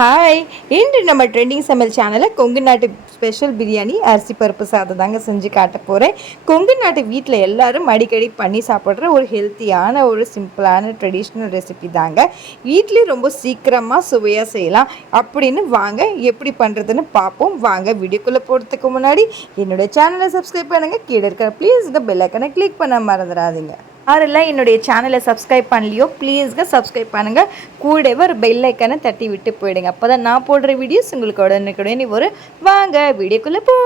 Hi! இன்று நம்ம trending சமையல் சேனலில் கொங்கு நாட்டு ஸ்பெஷல் பிரியாணி அரிசி பருப்பு சாதம் தாங்க செஞ்சு காட்ட போகிறேன். கொங்கு நாட்டு வீட்டில் எல்லாரும் அடிக்கடி பண்ணி சாப்பிட்ற ஒரு ஹெல்த்தியான ஒரு சிம்பிளான ட்ரெடிஷ்னல் ரெசிபி தாங்க. வீட்லேயும் ரொம்ப சீக்கிரமாக சுவையாக செய்யலாம். அப்படின்னு வாங்க எப்படி பண்ணுறதுன்னு பார்ப்போம். வாங்க வீடியோக்குள்ளே போகிறதுக்கு முன்னாடி என்னுடைய சேனலை சப்ஸ்கிரைப் பண்ணுங்கள். கீழே இருக்கிற ப்ளீஸ்ங்க பெல் ஐக்கனை கிளிக் பண்ண மறந்துடாதீங்க. யாரெல்லாம் என்னுடைய சேனலை சப்ஸ்கிரைப் பண்ணலையோ ப்ளீஸ்ங்க சப்ஸ்கிரைப் பண்ணுங்கள். கூடவே ஒரு பெல் ஐக்கனை தட்டி விட்டு போயிடுங்க. அப்போ தான் நான் போடுற வீடியோஸ் உங்களுக்கு உடனுக்குடனே வரும். வாங்க வீடியோக்குள்ளே போ.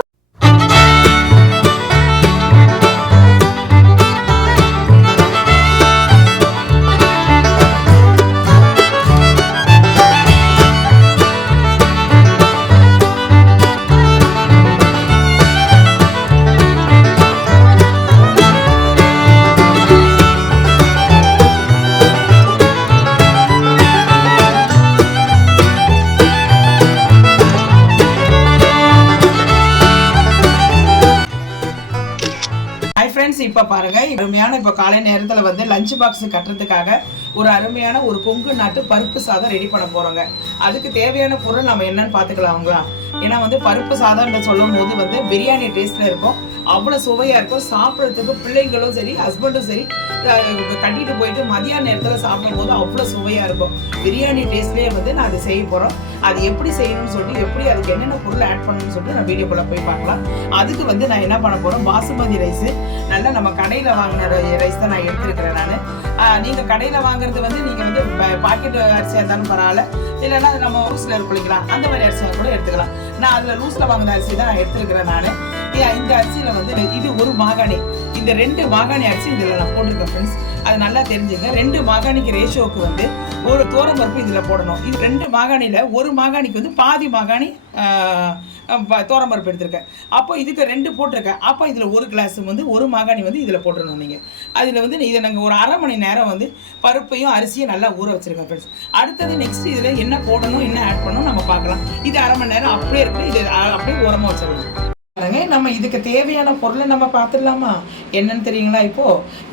இப்போ பாருங்க, அருமையான இப்போ காலை நேரத்தில் வந்து லஞ்ச் பாக்ஸ் கட்டுறதுக்காக ஒரு அருமையான ஒரு கொங்கு நாட்டு பருப்பு சாதம் ரெடி பண்ண போறோங்க. அதுக்கு தேவையான பொருள் நம்ம என்னன்னு பார்த்துக்கலாங்களா? ஏன்னா வந்து பருப்பு சாதம்ன்ற சொல்லும் போது வந்து பிரியாணி டேஸ்ட்ல இருக்கும், அவ்வளோ சுவையா இருக்கும். சாப்பிட்றதுக்கு பிள்ளைங்களும் சரி ஹஸ்பண்டும் சரி கட்டிட்டு போயிட்டு மதியான நேரத்தில் சாப்பிடும் போது அவ்வளோ சுவையா இருக்கும். பிரியாணி டேஸ்ட்லேயே வந்து நான் அதை செய்ய போகிறோம். அது எப்படி செய்யணும்னு சொல்லிட்டு எப்படி அதுக்கு என்னென்ன பொருள் ஆட் பண்ணணும்னு சொல்லிட்டு நான் வீடியோக்குள்ளே போய் பார்க்கலாம். அதுக்கு வந்து நான் என்ன பண்ண போகிறோம், பாசுமதி ரைஸ், நல்லா நம்ம கடையில் வாங்கின ரைஸ் தான் நான் எடுத்துருக்கிறேன். நான் நீங்கள் கடையில் வாங்குறது வந்து நீங்கள் வந்து பாக்கெட் அரிசியாக இருந்தாலும் பரவாயில்ல, இல்லைன்னா நம்ம லூஸில் குளிக்கலாம், அந்த மாதிரி அரிசியாக கூட எடுத்துக்கலாம். நான் அதில் லூஸில் வாங்கின அரிசி தான் நான் எடுத்துருக்கிறேன். நான் இந்த அரிசியில் வந்து இது ஒரு மாகாணி, இந்த 2 மாகாணி அரிசி இதில் நான் போட்டிருக்கேன் ஃப்ரெண்ட்ஸ். அது நல்லா தெரிஞ்சுங்க. 2 மாகாணிக்கு ரேஷியோவுக்கு வந்து ஒரு தோரம்பருப்பு இதில் போடணும். இது 2 மாகாணியில் ஒரு மாகாணிக்கு வந்து பாதி மாகாணி தோரம்பருப்பு எடுத்திருக்கேன். அப்போ இதுக்கு 2 போட்டிருக்கேன். அப்போ இதில் ஒரு கிளாஸ் வந்து ஒரு மாகாணி வந்து இதில் போட்டுடணும். நீங்கள் அதில் வந்து இதை நாங்கள் ஒரு அரை மணி நேரம் வந்து பருப்பையும் அரிசியும் நல்லா ஊற வச்சுருக்கேன் ஃப்ரெண்ட்ஸ். அடுத்தது நெக்ஸ்ட் இதில் என்ன போடணும் என்ன ஆட் பண்ணணும் நம்ம பார்க்கலாம். இது அரை மணி நேரம் அப்படியே இருக்கு, இது அப்படியே ஓரமாக வச்சிடணும். நம்ம இதுக்கு தேவையான பொருளை நம்ம பார்த்துடலாமா? என்னன்னு தெரியுங்களா?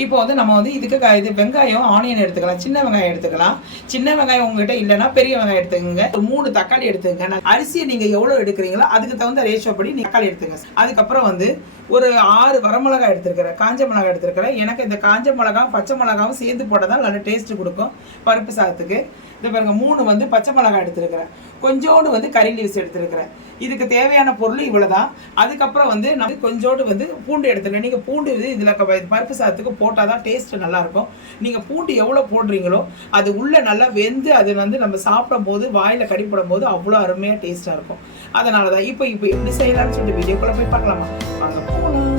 இப்போ வந்து நம்ம வந்து இதுக்கு இது வெங்காயம், ஆனியன் எடுத்துக்கலாம், சின்ன வெங்காயம் எடுத்துக்கலாம். சின்ன வெங்காயம் உங்ககிட்ட இல்லைன்னா பெரிய வெங்காயம் எடுத்துக்கோங்க. 3 தக்காளி எடுத்துக்கங்க. அரிசியை நீங்கள் எவ்வளோ எடுக்கிறீங்களோ அதுக்கு தகுந்த ரேஷியோ படி தக்காளி எடுத்துங்க. அதுக்கப்புறம் வந்து ஒரு 6 வரமிளகாய் எடுத்துருக்கிறேன், காஞ்ச மிளகாய் எடுத்துருக்கிறேன். எனக்கு இந்த காஞ்ச மிளகாய் பச்சை மிளகாவும் சேர்ந்து போட்டால் தான் நல்ல டேஸ்ட்டு கொடுக்கும் பருப்பு சாதத்துக்கு. இது பாருங்க, 3 வந்து பச்சை மிளகாய் எடுத்துருக்கிறேன், கொஞ்சோண்டு வந்து கறி லீவ்ஸ் எடுத்துருக்கிறேன். இதுக்கு தேவையான பொருள் இவ்வளோதான். அதுக்கப்புறம் வந்து நம்ம கொஞ்சோண்டு வந்து பூண்டு எடுத்துருக்கேன். நீங்கள் பூண்டு இதில் பருப்பு சாதத்துக்கு போட்டால் தான் டேஸ்ட்டு நல்லாயிருக்கும். நீங்கள் பூண்டு எவ்வளோ போடுறீங்களோ அது உள்ளே நல்லா வெந்து அது வந்து நம்ம சாப்பிடும் போது வாயில் கடிப்படும் போது அவ்வளோ அருமையாக டேஸ்ட்டாக இருக்கும். அதனால தான் இப்போ எப்படி செய்யலாம்னு சொல்லிட்டு வீடியோக்குள்ளே போய் பார்க்கலாமா? வாங்க போகலாம்.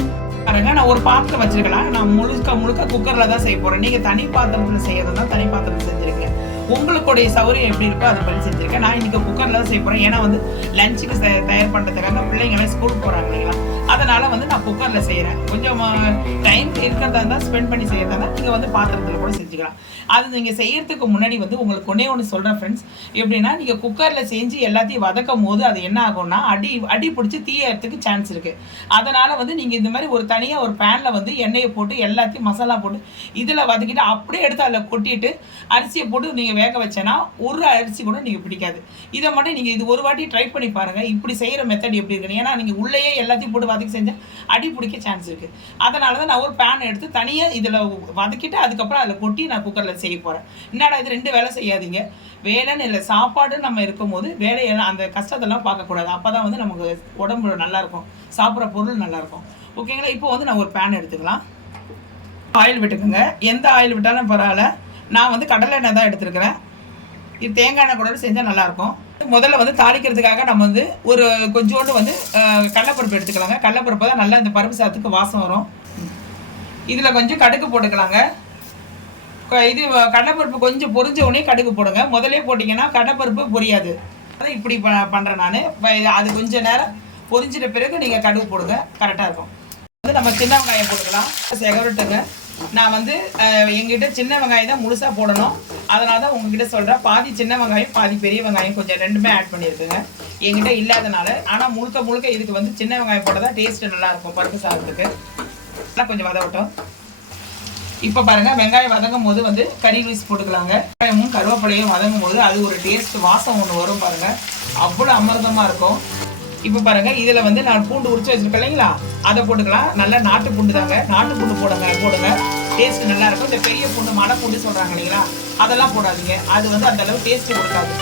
பாருங்க, நான் ஒரு பாத்திரம் வச்சிருக்கலாம். நான் முழுக்க குக்கரில் தான் செய்ய போகிறேன். நீங்கள் தனி பாத்திரத்தில் செய்யறதுனா தனி பாத்திரத்தில் செஞ்சுருக்கேன். உங்களுடைய சௌகரியம் எப்படி இருக்கோ அதை பண்ணி செஞ்சுருக்கேன். நான் இன்றைக்கி குக்கரில் தான் செய்ய போகிறேன். ஏன்னா வந்து லஞ்சுக்கு தயார் பண்ணுறதுக்காக பிள்ளைங்களாம் ஸ்கூலுக்கு போகிறாங்க இல்லைங்களா, அதனால் வந்து நான் குக்கரில் செய்கிறேன். கொஞ்சம் டைம் இருக்கிறதா இருந்தால் ஸ்பெண்ட் பண்ணி செய்கிறதா இருந்தால் நீங்கள் வந்து பாத்திரத்தில் கூட செஞ்சுக்கலாம். அது நீங்கள் செய்கிறதுக்கு முன்னாடி வந்து உங்களுக்கு ஒன்று சொல்கிறேன் ஃப்ரெண்ட்ஸ். எப்படின்னா நீங்கள் குக்கரில் செஞ்சு எல்லாத்தையும் வதக்கும் போது அது என்ன ஆகும்னா அடி பிடிச்சி தீயறதுக்கு சான்ஸ் இருக்குது. அதனால் வந்து நீங்கள் இந்த மாதிரி ஒரு தனியாக ஒரு பேனில் வந்து எண்ணெயை போட்டு எல்லாத்தையும் மசாலா போட்டு இதில் வதக்கிட்டு அப்படியே எடுத்து அதில் கொட்டிட்டு அரிசியை போட்டு நீங்கள் வேக வச்சேன்னா ஒரு அரிசி கூட நீங்கள் பிடிக்காது. இதை மட்டும் நீங்கள் இது ஒரு வாட்டி ட்ரை பண்ணி பாருங்கள், இப்படி செய்கிற மெத்தட் எப்படி இருக்குன்னு. ஏன்னா நீங்கள் உள்ளேயே எல்லாத்தையும் போட்டு வதக்கி செஞ்சால் அடி பிடிக்க சான்ஸ் இருக்குது. அதனால தான் நான் ஒரு பேன் எடுத்து தனியாக இதில் வதக்கிட்டு அதுக்கப்புறம் அதில் கொட்டி நான் குக்கரில் செய்ய போகிறேன். என்னடா இது 2 வேலை செய்யாதீங்க, வேலைன்னு இல்லை, சாப்பாடு நம்ம இருக்கும் போது வேலையெல்லாம் அந்த கஷ்டத்தெல்லாம் பார்க்கக்கூடாது. அப்போ தான் வந்து நமக்கு உடம்பு நல்லாயிருக்கும், சாப்பிட்ற பொருள் நல்லாயிருக்கும். ஓகேங்களா? இப்போ வந்து நான் ஒரு பேன் எடுத்துக்கலாம். ஆயில் விட்டுக்குங்க. எந்த ஆயில் விட்டாலும் பரவாயில்ல. நான் வந்து கடலை எண்ணெய் தான் எடுத்துருக்கிறேன். இது தேங்காய் எண்ணெய் கூட செஞ்சால் நல்லாயிருக்கும். முதல்ல வந்து தாளிக்கிறதுக்காக நம்ம வந்து ஒரு கொஞ்சோண்டு வந்து கடலைப்பருப்பு எடுத்துக்கலாங்க. கடலைப்பருப்பு தான் நல்லா இந்த பருப்பு சாதத்துக்கு வாசம் வரும். இதில் கொஞ்சம் கடுகு போட்டுக்கலாங்க. இது கடலைப்பருப்பு கொஞ்சம் பொரிஞ்ச உடனே கடுகு போடுங்க. முதலே போட்டிங்கன்னா கடலைப்பருப்பு பொரியாது. அதான் இப்படி பண்ணுறேன் நான். அது கொஞ்சம் நேரம் பொரிஞ்சிட்ட பிறகு நீங்கள் கடுகு போடுங்க, கரெக்டாக இருக்கும். வந்து நம்ம சின்ன வெங்காயம் போட்டுக்கலாம். செகரட்டுங்க. நான் வந்து எங்கிட்ட சின்ன வெங்காயம் தான் முழுசாக போடணும். அதனால தான் உங்ககிட்ட சொல்கிறேன், பாதி சின்ன வெங்காயம் பாதி பெரிய வெங்காயம் கொஞ்சம் 2மே ஆட் பண்ணியிருக்குங்க. எங்கிட்ட இல்லாதனால. ஆனால் முழுக்க இதுக்கு வந்து சின்ன வெங்காயம் போட்டால் தான் டேஸ்ட்டு நல்லாயிருக்கும் பருப்பு சாதத்துக்கு. நல்லா கொஞ்சம் வதவட்டும். இப்போ பாருங்க வெங்காயம் வதங்கும் போது வந்து கறி லீஸ் போட்டுக்கலாங்க. வெங்காயமும் கருவேப்பிலையும் வதங்கும் போது அது ஒரு டேஸ்ட் வாசம் ஒன்று வரும் பாருங்க, அவ்வளோ அமிர்தமா இருக்கும். இப்போ பாருங்க இதில் வந்து நான் பூண்டு உரிச்சு வச்சிருக்கேன் இல்லைங்களா, அதை போட்டுக்கலாம். நல்லா நாட்டு பூண்டு தாங்க, நாட்டு பூண்டு போடுங்க, டேஸ்ட் நல்லா இருக்கும். இந்த பெரிய பூண்டு மலை பூண்டு சொல்றாங்க இல்லைங்களா, அதெல்லாம் போடாதீங்க, அது வந்து அந்த அளவு டேஸ்ட் கொடுக்காது.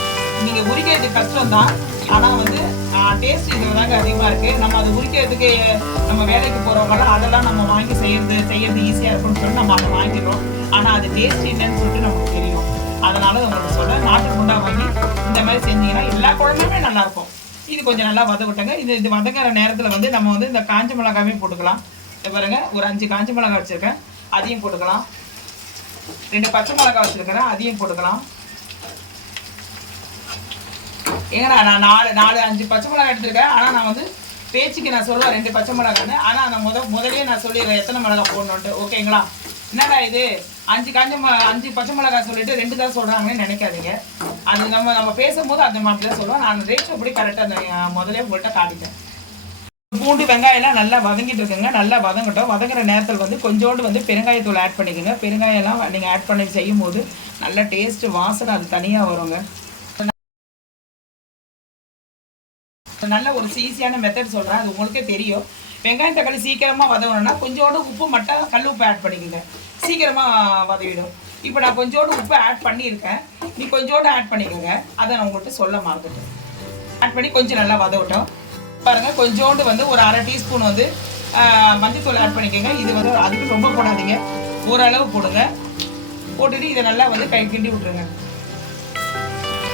நீங்க உரிக்கிறது கஷ்டம் தான், ஆனா வந்து டேஸ்ட் இதில் தாங்க அதிகமாக இருக்கு. நம்ம அதை உரிக்கிறதுக்கு நம்ம வேலைக்கு போறவங்களாம் அதெல்லாம் நம்ம வாங்கி செய்யறது ஈஸியா இருக்கும்னு சொல்லி நம்ம அதை வாங்கிடுறோம். ஆனா அது டேஸ்ட் என்னன்னு சொல்லிட்டு நமக்கு தெரியும். அதனால உங்களுக்கு சொல்ல நாட்டு பூண்டா வாங்கி இந்த மாதிரி செஞ்சீங்கன்னா எல்லா குழம்புமே நல்லா இருக்கும். இது கொஞ்சம் நல்லா வதவிட்டங்க. இது வதங்குற நேரத்தில் வந்து நம்ம வந்து இந்த காஞ்ச மிளகாவையும் போட்டுக்கலாம். பாருங்க ஒரு 5 காஞ்ச மிளகாய் வச்சிருக்கேன், அதையும் போட்டுக்கலாம். 2 பச்சை மிளகாய் வச்சிருக்கிறேன், அதையும் போட்டுக்கலாம். ஏங்கன்னா நான் 4-5 பச்சை மிளகாய் எடுத்திருக்கேன். ஆனால் நான் வந்து பேச்சுக்கு நான் சொல்லுவேன் 2 பச்சை மிளகான்னு. ஆனால் நான் முதலே நான் சொல்லிடுறேன் எத்தனை மிளகாய் போடணுன்ட்டு. ஓகேங்களா? என்னடா இது 5 பச்சை மிளகாய் சொல்லிட்டு 2 தான் சொல்கிறாங்கன்னு நினைக்காதீங்க. அது நம்ம பேசும்போது அந்த மாதிரி தான் சொல்லுவோம். நான் ரேஷன் அப்படி கரெக்டாக அந்த முதலே உங்கள்கிட்ட காட்டிட்டேன். பூண்டு வெங்காயம்லாம் நல்லா வதங்கிட்டு இருக்குங்க, நல்லா வதங்கட்டும். வதங்குற நேரத்தில் வந்து கொஞ்சோண்டு வந்து பெருங்காயத்தூள் ஆட் பண்ணிக்கோங்க. பெருங்காயம்லாம் நீங்கள் ஆட் பண்ணி செய்யும் போது நல்ல டேஸ்ட்டு வாசனை அது தனியாக வருங்க. நல்ல ஒரு ஈஸியான மெத்தட் சொல்கிறேன், அது உங்களுக்கே தெரியும். வெங்காயம் தக்காளி சீக்கிரமாக வதங்கணும்னா கொஞ்சோண்டு உப்பு மட்டும் கல் உப்பு ஆட் பண்ணிக்கோங்க, சீக்கிரமாக வதவிடும். இப்போ நான் கொஞ்சோண்டு உப்பு ஆட் பண்ணியிருக்கேன், நீ கொஞ்சோண்டு ஆட் பண்ணிக்கோங்க. அதை நான் உங்கள்கிட்ட சொல்ல மறந்துட்டேன். ஆட் பண்ணி கொஞ்சம் நல்லா வதவிட்டோம். பாருங்கள் கொஞ்சோண்டு வந்து ஒரு 1/2 டீஸ்பூன் வந்து மஞ்சத்தூள் ஆட் பண்ணிக்கோங்க. இது வந்து அதுக்கு ரொம்ப போடாதீங்க, ஓரளவு போடுங்க. போட்டுட்டு இதை நல்லா வந்து கிண்டி விட்டுருங்க.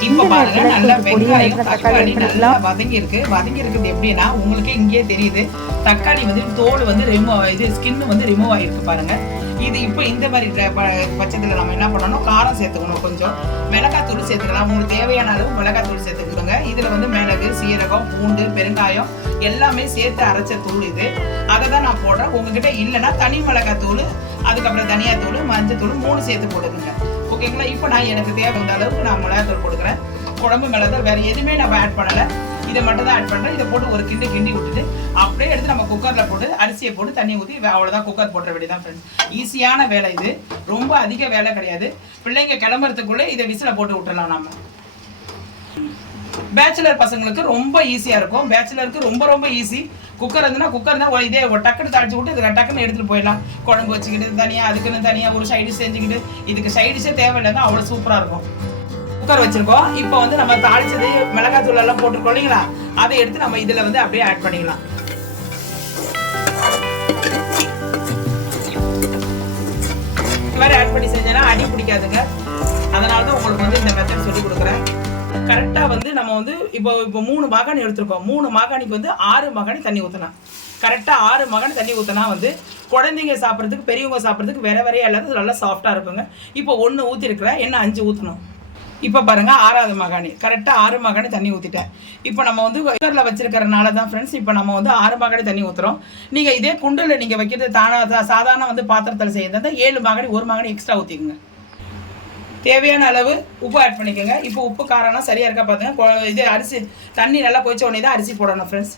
இப்போ பாருங்க நல்லா வெங்காயம் தக்காளி நல்லா வதங்கி இருக்குது. எப்படின்னா உங்களுக்கு இங்கேயே தெரியுது, தக்காளி வந்து தோல் வந்து ஸ்கின் வந்து ரிமூவ் ஆகிருக்கு பாருங்க. இது இப்போ இந்த மாதிரி பட்சத்தில் நம்ம என்ன பண்ணணும், காரம் சேர்த்துக்கணும், கொஞ்சம் மிளகாத்தூள் சேர்த்துக்கலாம். உங்களுக்கு தேவையான அளவு மிளகாத்தூள் சேர்த்துக்கணுங்க. இதில் வந்து மிளகு, சீரகம், பூண்டு, பெருங்காயம் எல்லாமே சேர்த்து அரைச்ச தூள் இது. அதை தான் நான் போடுறேன். உங்ககிட்ட இல்லைன்னா தனி மிளகாத்தூள், அதுக்கப்புறம் தனியாத்தூள், மஞ்சத்தூள் 3 சேர்த்து போடுங்க. ஓகேங்களா? இப்போ நான் எனக்கு தேவையான அளவுக்கு நான் மிளகாத்தூள் கொடுக்குறேன். குழம்பு மிளகாத்தூள் வேறு எதுவுமே நம்ம ஆட் பண்ணலை, இதை மட்டும் தான் ஆட் பண்ணுறேன். இதை போட்டு ஒரு கிண்டி விட்டுட்டு அப்படியே எடுத்து நம்ம குக்கரில் போட்டு அரிசியை போட்டு தண்ணி ஊற்றி அவ்வளோதான், குக்கர் போட்டுற வேண்டியதான் ஃப்ரெண்ட்ஸ். ஈஸியான வேலை இது, ரொம்ப அதிக வேலை கிடையாது. பிள்ளைங்க கிளம்புறதுக்குள்ளே இதை விசில போட்டு விட்டுறலாம். நம்ம பேச்சுலர் பசங்களுக்கு ரொம்ப ஈஸியாக இருக்கும், பேச்சுலருக்கு ரொம்ப ரொம்ப ஈஸி. குக்கர் தான் இதே ஒரு டக்குன்னு தாளிச்சு விட்டு இதுக்கு டக்குன்னு எடுத்துகிட்டு போயிடலாம். குழம்பு வச்சுக்கிட்டு தனியாக, அதுக்குன்னு தனியாக ஒரு சைடிஷ் செஞ்சுக்கிட்டு, இதுக்கு சைடிஷே தேவையில்லைங்க, அவ்வளோ சூப்பராக இருக்கும். குக்கர் வச்சுருக்கோம். இப்போ வந்து நம்ம தாளிச்சது மிளகாத்தூள் எல்லாம் போட்டிருக்கோம் இல்லைங்களா, அதை எடுத்து நம்ம இதில் வந்து அப்படியே ஆட் பண்ணிக்கலாம். இந்த மாதிரி ஆட் பண்ணி செஞ்சோன்னா அடி பிடிக்காதுங்க. அதனால தான் உங்களுக்கு வந்து இந்த மெத்தட் சொல்லி கொடுக்குறேன். கரெக்டாக வந்து நம்ம வந்து இப்போ 3 மாகாணி எடுத்துருக்கோம். 3 மாகாணிக்கு வந்து 6 மாகாணி தண்ணி ஊற்றலாம். கரெக்டாக 6 மாகாணி தண்ணி ஊற்றினா வந்து குழந்தைங்க சாப்பிட்றதுக்கு, பெரியவங்க சாப்பிட்றதுக்கு வேறையாக இல்லாத நல்லா சாஃப்டாக இருக்குங்க. இப்போ 1 ஊற்றிருக்கிறேன், என்ன 5 ஊற்றணும். இப்போ பாருங்கள் 6வது மாகாணி, கரெக்டாக 6 மாகாணி தண்ணி ஊற்றிட்டேன். இப்போ நம்ம வந்து குக்கரில் வச்சிருக்கிறனால தான் ஃப்ரெண்ட்ஸ் இப்போ நம்ம வந்து 6 மாகாணி தண்ணி ஊற்றுறோம். நீங்கள் இதே குண்டில் நீங்கள் வைக்கிறது சாதாரண வந்து பாத்திரத்தில் செய்யறதா 7 மாகாணி 1 மாகாணி எக்ஸ்ட்ரா ஊற்றிக்குங்க. தேவையான அளவு உப்பு ஆட் பண்ணிக்கோங்க. இப்போ உப்பு காரம்லாம் சரியாக இருக்கா பார்த்துங்க. இது அரிசி தண்ணி நல்லா கொதிச்ச உடனே தான் அரிசி போடணும் ஃப்ரெண்ட்ஸ்.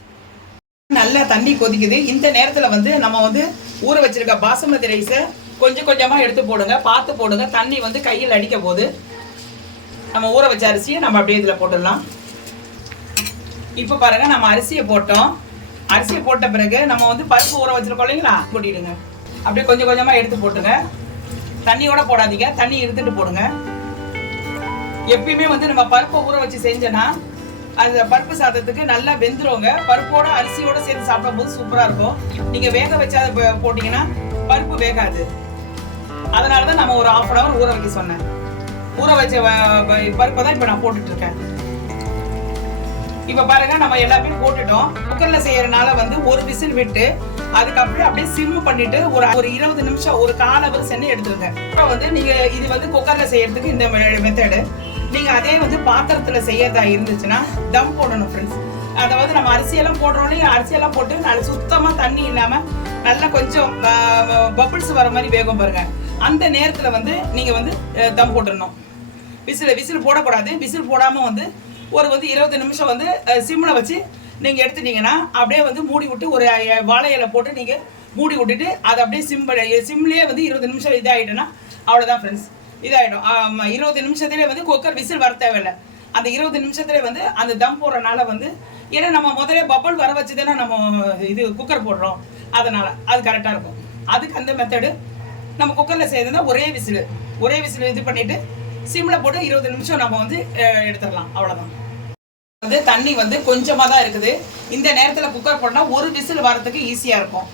நல்லா தண்ணி கொதிக்குது. இந்த நேரத்தில் வந்து நம்ம வந்து ஊற வச்சிருக்க பாசுமதி ரைஸை கொஞ்சம் கொஞ்சமாக எடுத்து போடுங்க, பார்த்து போடுங்க. தண்ணி வந்து கையில் அடிக்க போது நம்ம ஊற வச்ச அரிசியை நம்ம அப்படியே இதில் போட்டுடலாம். இப்போ பாருங்கள் நம்ம அரிசியை போட்டோம். அரிசியை போட்ட பிறகு நம்ம வந்து பருப்பு ஊற வச்சிருக்கோம் இல்லைங்களா, போட்டிடுங்க. அப்படியே கொஞ்சம் கொஞ்சமாக எடுத்து போட்டுங்க. தண்ணியோட போடாதீங்க, தண்ணி எடுத்துட்டு போடுங்க. எப்பயுமே வந்து நம்ம பருப்பை ஊற வச்சு செஞ்சோன்னா அந்த பருப்பு சாதத்துக்கு நல்லா வெந்துருவோங்க. பருப்போட அரிசியோட சேர்த்து சாப்பிடும் போது சூப்பராக இருக்கும். நீங்கள் வேக வச்சா போட்டிங்கன்னா பருப்பு வேகாது. அதனால தான் நம்ம ஒரு 1/2 hour ஊற வைக்க சொன்னேன். ஊற வச்ச பருப்பை தான் இப்போ நான் போட்டுட்ருக்கேன். இப்போ பாருங்க நம்ம எல்லாமே போட்டுட்டோம். குக்கரில் செய்யறதுனால வந்து ஒரு விசில் விட்டு அதுக்கப்புறம் அப்படியே சிம் பண்ணிட்டு ஒரு 20 நிமிஷம், ஒரு 1/4 hour சென்னை எடுத்துருங்க. அப்புறம் வந்து நீங்கள் இது வந்து குக்கரில் செய்யறதுக்கு இந்த மெத்தடு. நீங்கள் அதே வந்து பாத்திரத்தில் செய்யறதா இருந்துச்சுன்னா தம் போடணும் ஃப்ரெண்ட்ஸ். அதாவது நம்ம அரிசியெல்லாம் போடுறோன்னே அரிசியெல்லாம் போட்டு நல்லா சுத்தமாக தண்ணி இல்லாமல் நல்லா கொஞ்சம் பபிள்ஸ் வர மாதிரி வேகம் பாருங்க. அந்த நேரத்தில் வந்து நீங்கள் வந்து தம் போட்டுடணும். விசில் போடக்கூடாது. விசில் போடாமல் வந்து ஒரு 20 நிமிஷம் வந்து சிம்மில் வச்சு நீங்கள் எடுத்துட்டீங்கன்னா அப்படியே வந்து மூடி விட்டு ஒரு வாழை இலை போட்டு நீங்கள் மூடி விட்டுட்டு அதை அப்படியே சிம்லேயே வந்து 20 நிமிஷம் இதாகிட்டோன்னா அவ்வளோதான் ஃப்ரெண்ட்ஸ், இதாகிடும். 20 நிமிஷத்துலேயே வந்து குக்கர் விசில் வர தேவையில்லை. அந்த 20 நிமிஷத்துல வந்து அந்த தம் போடுறனால வந்து, ஏன்னா நம்ம முதல்ல பபுள் வர வச்சு தானே நம்ம இது குக்கர் போடுறோம், அதனால அது கரெக்டாக இருக்கும். அதுக்கு அந்த மெத்தடு நம்ம குக்கரில் செய்யறதுனா ஒரே விசில் இது பண்ணிட்டு சிம்மில் போட்டு 20 நிமிஷம் நம்ம வந்து எடுத்துடலாம், அவ்வளோதான். வந்து தண்ணி வந்து கொஞ்சமாக தான் இருக்குது. இந்த நேரத்தில் குக்கர் போட்டால் ஒரு விசில் வரதுக்கு ஈஸியாக இருக்கும்.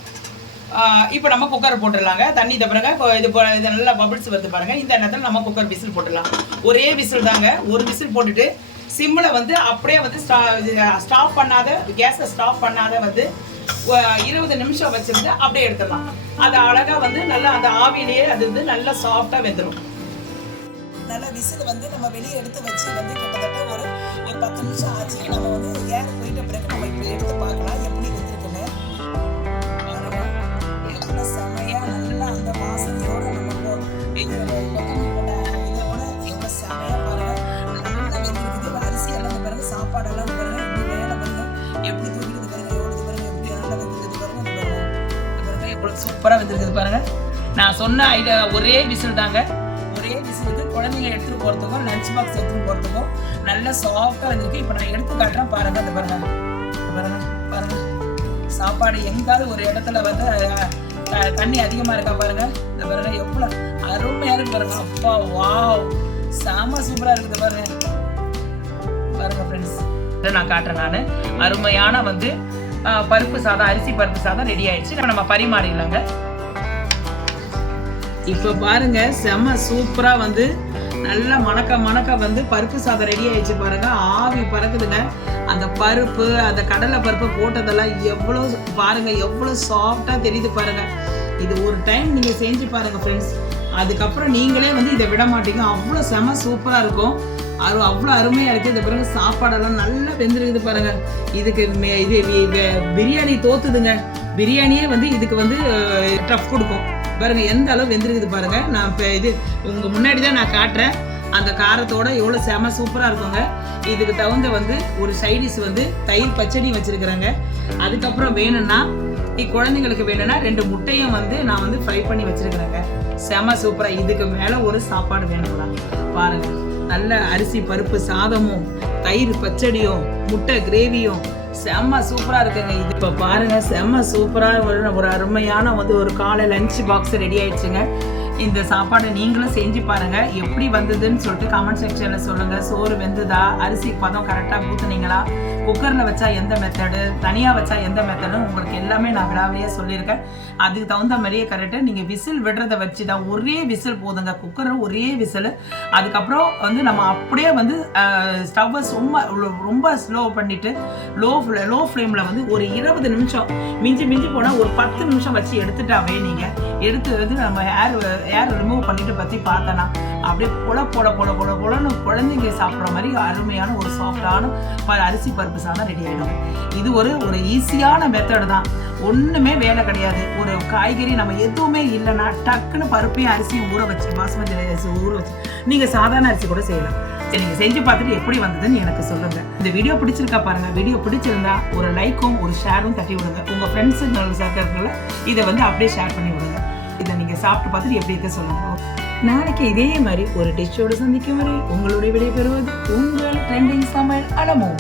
இப்போ நம்ம குக்கர் போட்டுடலாங்க. தண்ணி இதை பாருங்க, இது நல்லா பபிள்ஸ் வருது பாருங்க. இந்த நேரத்தில் நம்ம குக்கர் விசில் போட்டுடலாம். ஒரே விசில் தாங்க, ஒரு விசில் போட்டுட்டு சிம்மில் வந்து அப்படியே வந்து ஸ்டாப் பண்ணாத, கேஸை ஸ்டாப் பண்ணாத வந்து 20 நிமிஷம் வச்சுருந்து அப்படியே எடுத்துடலாம். அது அழகாக வந்து நல்லா அந்த ஆவிலேயே அது வந்து நல்லா சாஃப்டாக வெந்துடும். நல்லா விசில் வந்து நம்ம வெளியே எடுத்து வச்சு வந்து கிட்டத்தட்ட ஒரு 10 நிமிஷம் ஆச்சு. நம்ம வந்து ஏர் போயிட்ட பிறகு நம்ம இப்போ எடுத்து பார்க்கலாம் எப்படி வெந்திருக்குன்னு. எவ்வளோ செமையாக நல்லா அந்த வாசனையோட நம்ம இதோட எவ்வளோ செமையாக பாருங்கள், நல்லா வெந்திருக்குது. அரிசி எல்லாம் பாருங்க, சாப்பாடெல்லாம் பாருங்க, எப்படி வேலை பாருங்க, எப்படி தூக்கிடுது பாருங்க, எவ்வளோ பாருங்க, எப்படி நல்லா வெந்திருக்குது பாருங்க. பாருங்க எவ்வளோ சூப்பராக வெந்திருக்குது பாருங்க. நான் சொன்ன ஐடியா ஒரே விசில் தாங்க. ஒரே விசிலுக்கு குழந்தைங்க எடுத்துகிட்டு போகிறதுக்கும் லஞ்ச் பாக்ஸ் எடுத்துகிட்டு போகிறதுக்கும் நல்லா சாஃப்டாக வந்திருக்கு. இப்போ நான் எடுத்து காட்டுறேன் பாருங்கள். அந்த பாருங்க சாப்பாடு எங்காவது ஒரு இடத்துல வந்து தண்ணி அதிகமாக இருக்கா பாருங்க. இந்த பாருங்க எவ்வளோ அருமையாக இருக்கு பாருங்க. அப்பா வாவ், செம சூப்பராக இருக்குது பாருங்க ஃப்ரெண்ட்ஸ். இதை நான் காட்டுறேன். நான் அருமையான வந்து பருப்பு சாதம், அரிசி பருப்பு சாதம் ரெடி ஆயிடுச்சு. நம்ம பரிமாறிடலாங்க. இப்போ பாருங்க செம சூப்பரா வந்து நல்லா மணக்க வந்து பருப்பு சாதம் ரெடி ஆயிடுச்சு பாருங்க. ஆவி பறக்குதுங்க. அந்த பருப்பு, அந்த கடலை பருப்பு போட்டதெல்லாம் எவ்வளோ பாருங்க, எவ்வளோ சாஃப்டா தெரியுது பாருங்க. இது ஒரு டைம் நீங்க செஞ்சு பாருங்க ஃப்ரெண்ட்ஸ். அதுக்கப்புறம் நீங்களே வந்து இதை விட மாட்டீங்க. அவ்வளோ செம சூப்பரா இருக்கும். அவ்வளோ அருமையா இருக்கு. இந்த பிறகு சாப்பாடெல்லாம் நல்லா வெந்திருக்குது பாருங்க. இதுக்கு இது பிரியாணி தோத்துதுங்க. பிரியாணியே வந்து இதுக்கு வந்து டஃப் கொடுக்கும் பாருங்க. எந்த அளவு வெந்திருக்குது பாருங்க. நான் இப்போ இது உங்க முன்னாடி தான் நான் காட்டுறேன். அந்த காரத்தோட எவ்வளோ செம சூப்பராக இருக்குங்க. இதுக்கு தகுந்த வந்து ஒரு சைடிஷ் வந்து தயிர் பச்சடி வச்சிருக்கிறேங்க. அதுக்கப்புறம் வேணும்னா குழந்தைங்களுக்கு வேணும்னா 2 முட்டையும் வந்து நான் வந்து ஃப்ரை பண்ணி வச்சிருக்கிறேங்க. செம சூப்பராக. இதுக்கு மேலே ஒரு சாப்பாடு வேணும்னா பாருங்க. நல்ல அரிசி பருப்பு சாதமும் தயிர் பச்சடியும் முட்டை கிரேவியும் செம்ம சூப்பராக இருக்குங்க. இது இப்போ பாருங்க செம்ம சூப்பராக ஒரு அருமையான வந்து ஒரு காலை லஞ்ச் பாக்ஸ் ரெடி ஆயிடுச்சுங்க. இந்த சாப்பாடை நீங்களும் செஞ்சு பாருங்க. எப்படி வந்ததுன்னு சொல்லிட்டு கமெண்ட் செக்ஷனில் சொல்லுங்க. சோறு வெந்துதா, அரிசி பதம் கரெக்டாக ஊற்றுனீங்களா, குக்கரில் வச்சா எந்த மெத்தடு, தனியாக வச்சா எந்த மெத்தடுன்னு உங்களுக்கு எல்லாமே நான் விடாவிலேயே சொல்லியிருக்கேன். அதுக்கு தகுந்த மாதிரியே கரெக்டாக நீங்கள் விசில் விடுறத வச்சு தான், ஒரே விசில் போதுங்க. குக்கர் ஒரே விசில். அதுக்கப்புறம் வந்து நம்ம அப்படியே வந்து ஸ்டவ்வை ரொம்ப ஸ்லோ பண்ணிவிட்டு லோ ஃப்ளேமில் வந்து ஒரு 20 நிமிஷம் மிஞ்சி போனால் ஒரு 10 நிமிஷம் வச்சு எடுத்துட்டாவே நீங்கள் எடுத்து வந்து நம்ம ஏர் ரிமூவ் பண்ணிட்டு பற்றி பார்த்தோன்னா அப்படியே பொலன்னு குழந்தைங்க சாப்பிட்ற மாதிரி அருமையான ஒரு சாஃப்டான அரிசி பருப்பு சாதம் ரெடி ஆகிடும். இது ஒரு ஈஸியான மெத்தடு தான். ஒன்றுமே வேலை கிடையாது. ஒரு காய்கறி நம்ம எதுவுமே இல்லைன்னா டக்குன்னு பருப்பையும் அரிசியும் ஊற வச்சு, பாஸ்மதி அரிசி ஊற வச்சு நீங்கள் சாதாரண அரிசி கூட செய்யலாம். நீங்கள் செஞ்சு பார்த்துட்டு எப்படி வந்ததுன்னு எனக்கு சொல்லுங்கள். இந்த வீடியோ பிடிச்சிருக்கா பாருங்கள். வீடியோ பிடிச்சிருந்தா ஒரு லைக்கும் ஒரு ஷேரும் தட்டி விடுங்க. உங்கள் ஃப்ரெண்ட்ஸுங்க சர்க்கிள்ல இதை வந்து அப்படியே ஷேர் பண்ணி விடுங்க. இதை நீங்கள் சாப்பிட்டு பார்த்துட்டு எப்படி இருக்க சொல்லுங்க. நாளைக்கு இதே மாதிரி ஒரு டிஷ்ஷோடு சந்திக்கும் வரை உங்களுடைய விடைபெறுவது உங்கள் ட்ரெண்டிங் சமையல் அலமோ.